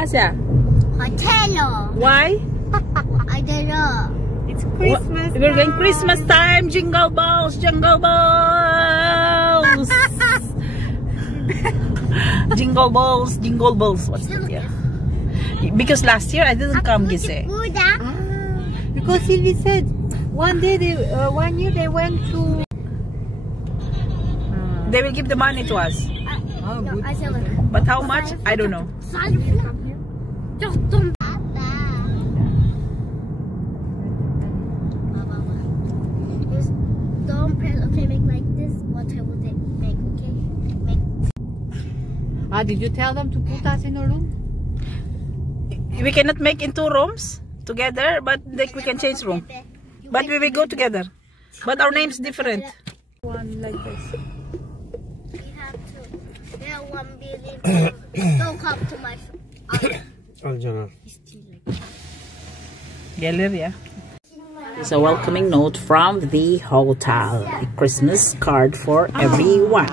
Asya? Hotel. Why? I don't know. It's Christmas. We're going Christmas time. Jingle balls, jingle balls. Jingle balls, jingle balls. What's that? Yeah. Because last year I didn't come, Gise. Because he said one day one year they went to. They will give the money to us. Oh, good. But how much? I don't know. Just don't. Don't press. Okay, make like this. What I will make. Okay, make. Did you tell them to put us in a room? We cannot make in 2 rooms together, but like we can change room. But we will go together. But our name's different. One like this. We have to. There are 1 billion. Don't come to my. Geller, yeah. It's a welcoming note from the hotel. A Christmas card for everyone.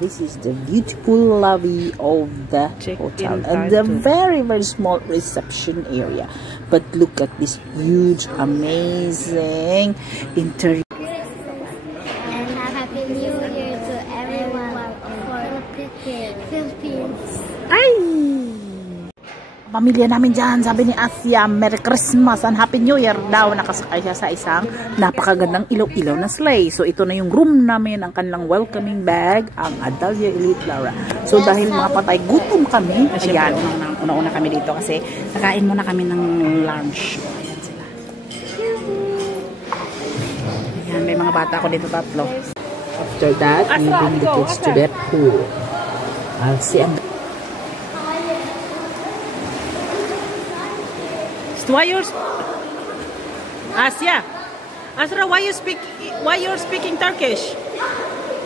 This is the beautiful lobby of the hotel and the very small reception area. But look at this huge, amazing interior. And a happy New Year to everyone for Philippines. Ay! Pamilya namin dyan, sabi ni Asya, Merry Christmas and Happy New Year daw. Nakasakay siya sa isang napakagandang ilaw-ilaw na sleigh. So ito na yung room namin, ang kanilang welcoming bag, ang Adalia Elite Laura. So dahil mga patay, gutom kami. Ayan, una-una kami dito kasi nakain muna kami ng lunch. Ayan sila. Ayan, may mga bata ako dito 3. After that, we bring the kids to their pool. I'll see ang why you're Asya? Asra, why you're speaking Turkish?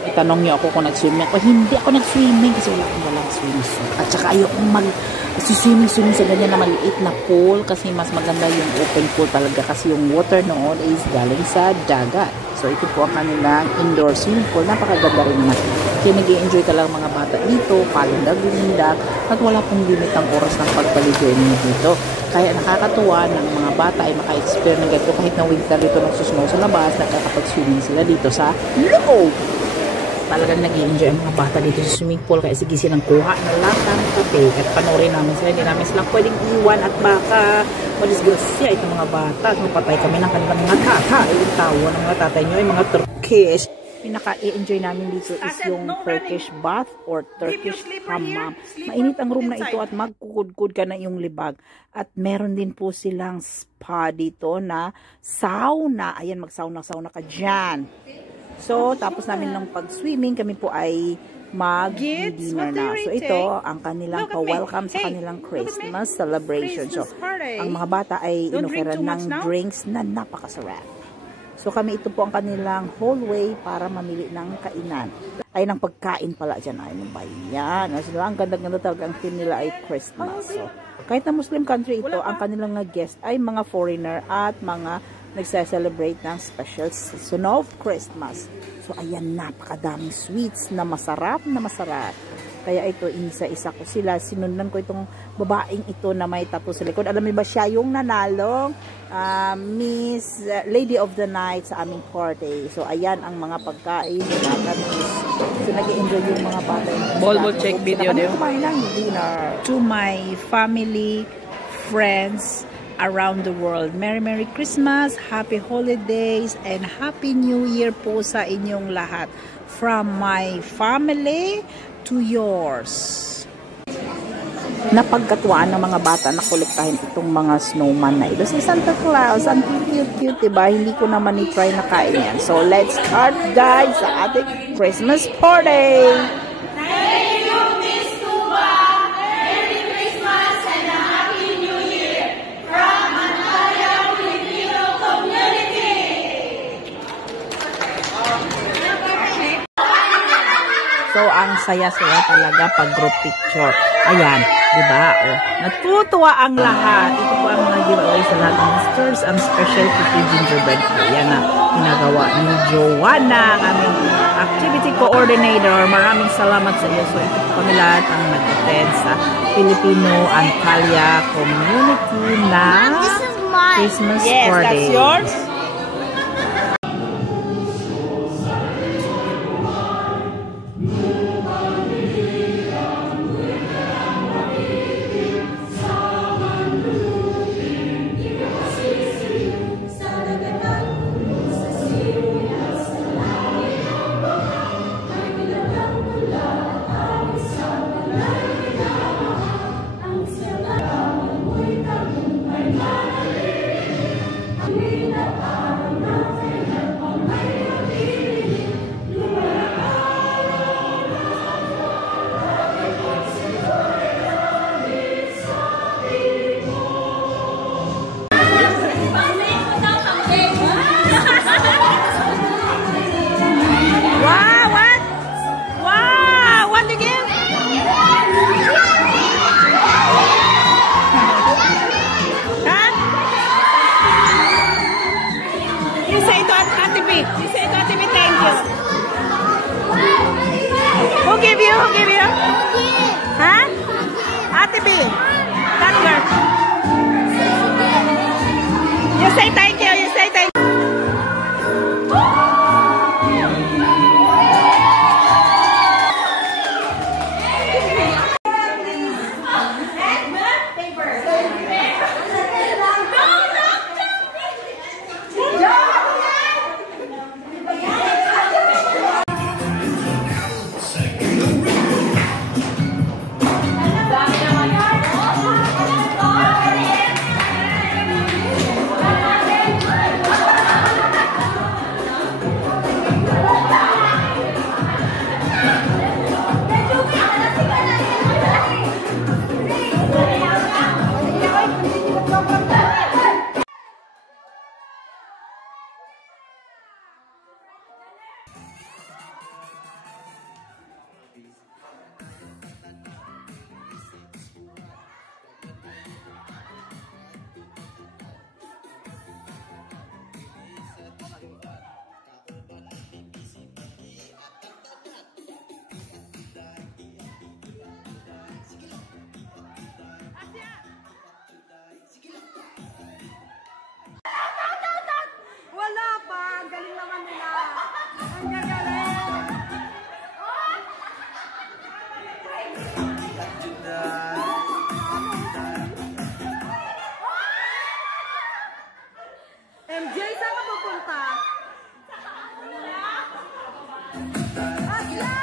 Itanong niyo ako kung nag-swimming ako. Hindi ako nag-swimming kasi walang swimsuit. At saka ayokong mag-swimming sa ganyan na maliit na pool kasi mas maganda yung open pool talaga kasi yung water noon is galing sa dagat. So ito po ang kanilang indoor swimming pool. Napakaganda rin naman. Kaya nag-i-enjoy ka lang mga bata dito, palindag-lindag, at wala pong limit ang oras ng pagpaligoy niyo dito. Kaya nakakatuwa ng mga bata ay maka-experience ng ganito kahit na winter dito nagsusnow sa labas, nakakapag-swimming sila dito sa loob. Talagang nag-i-enjoy ang mga bata dito sa swimming pool kaya sige silang kuha na lang ng tubig at panoorin namin sila. Hindi namin silang pwedeng iwan at baka madisgrasya itong mga bata at mapatay kami ng kanilang mga tatay. Yung tawa ng mga tatay nyo ay mga Turkish. Pinaka-i-enjoy namin dito is yung Turkish bath or Turkish hammam. Mainit ang room na ito at magkukudkud ka na yung libag. At meron din po silang spa dito na sauna. Ayan, mag-sauna-sauna ka dyan. So, tapos namin ng pag-swimming, kami po ay mag-dinner na. So, ito ang kanilang pa-welcome sa kanilang Christmas celebration. So, ang mga bata ay inoferan ng drinks na napakasarap. So kami ito po ang kanilang hallway para mamili ng kainan. Ay ng pagkain pala dyan. Ay ng bayan. So, ang ganda-ganda talaga ang theme nila ay Christmas. So, kahit na Muslim country ito, ang kanilang guest ay mga foreigner at mga nagse-celebrate ng special season of Christmas. So ayan, napakadaming sweets na masarap na masarap. Kaya ito, inisa-isa ko sila. Sinundan ko itong babaeng ito na may tattoo sa likod. Alam niyo ba siya yung nanalong Miss Lady of the Night sa aming party. So, ayan ang mga pagkain. So, nag-enjoy yung mga bata. Bol check video niyo. Dinner. To my family, friends around the world. Merry Christmas, Happy Holidays, and Happy New Year po sa inyong lahat. From my family to yours. Napagkatuwaan ng mga bata na kolektahin itong mga snowman na ito. Si Santa Claus, ang cute, diba? Hindi ko naman i-try na kain yan. So, let's start, guys, sa ating Christmas party! Thank you, Miss Tuba! Merry Christmas and a Happy New Year! From Antalya Filipino Community! So, ang saya-saya talaga pag group picture. Ayan, diba? Oh, natutuwa ang lahat. Ito po ang mga giveaway sa lahat ng sisters. Ang special cookie gingerbread po. Yan na ginagawa ni Joanna, ang aming activity coordinator. Maraming salamat sa iyo. So, ito po kami lahat ang nag-attend sa Filipino Antalya Community na This is mine. Christmas Yes, party. that's yours. Who give you? Who give you? Huh? Ate B. That girl. You say thank you. You say thank you. Wala pa. Ang galing naman nila. Ang gagaling. MJ, saan ka pupunta? Asla!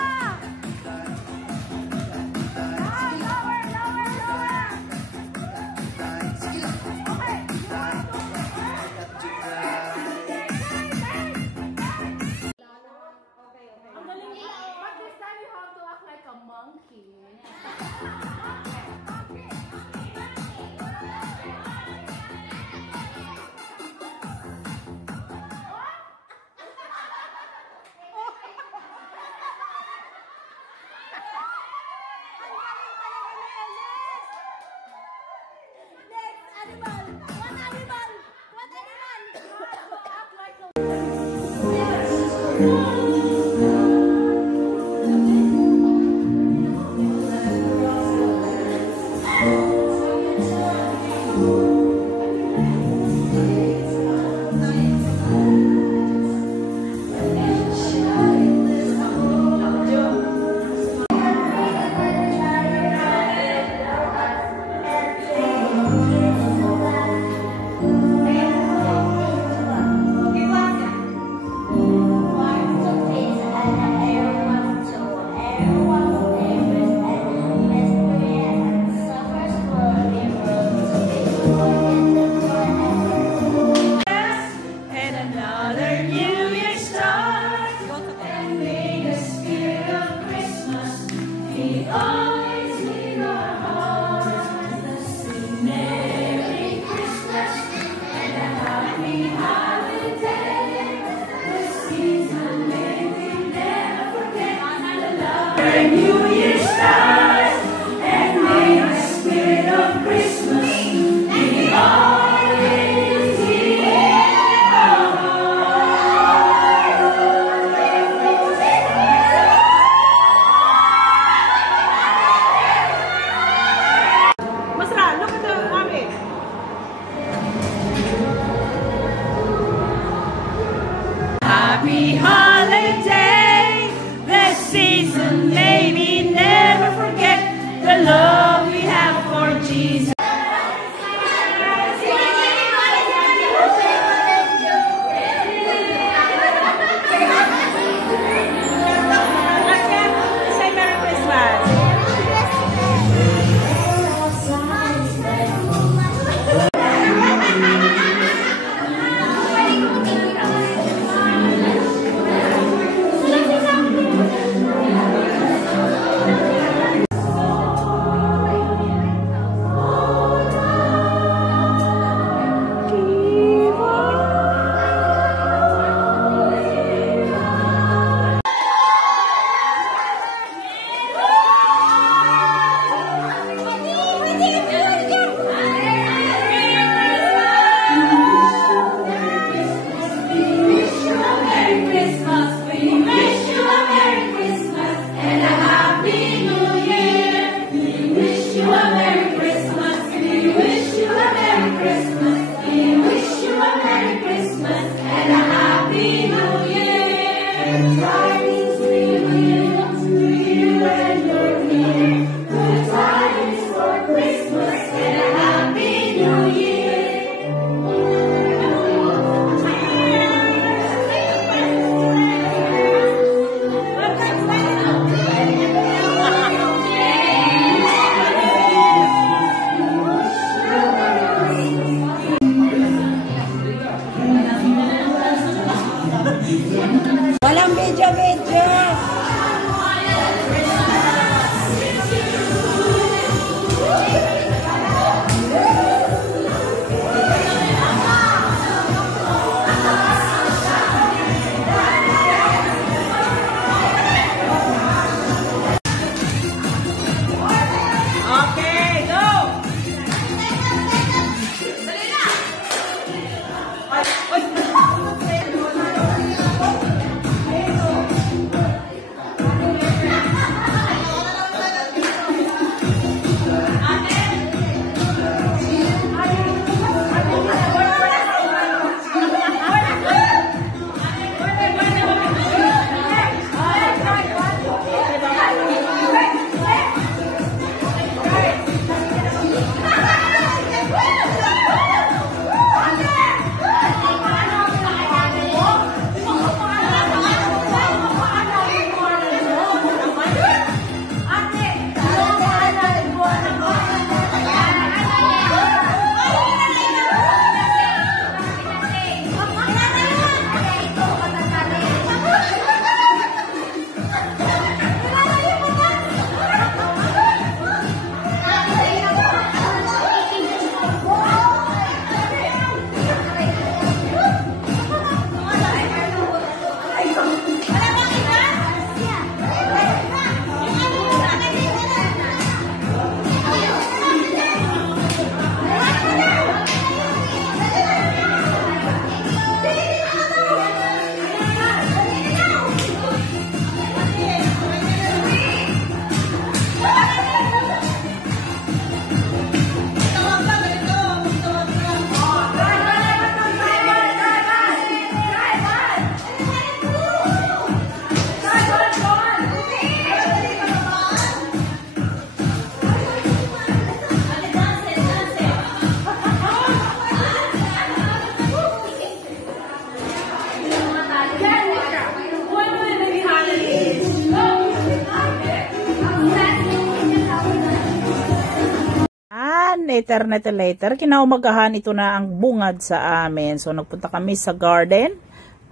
later, kinaumagahan ito na ang bungad sa amin. So, nagpunta kami sa garden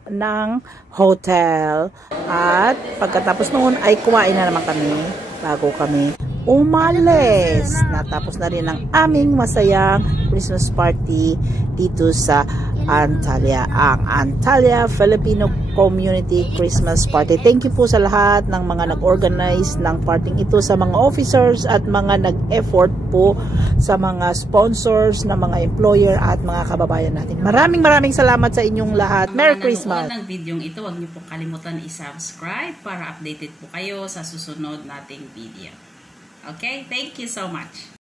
ng hotel. At pagkatapos noon ay kumain na naman kami bago kami umalis. Natapos na rin ang aming masayang Christmas party dito sa Antalya, ang Antalya Filipino Community Christmas Party. Thank you po sa lahat ng mga nag-organize ng parting ito, sa mga officers at mga nag-effort po, sa mga sponsors, na mga employer at mga kababayan natin. Maraming salamat sa inyong lahat. Merry Christmas! Ng video ito, huwag niyo po kalimutan i-subscribe para updated po kayo sa susunod nating video. Okay? Thank you so much.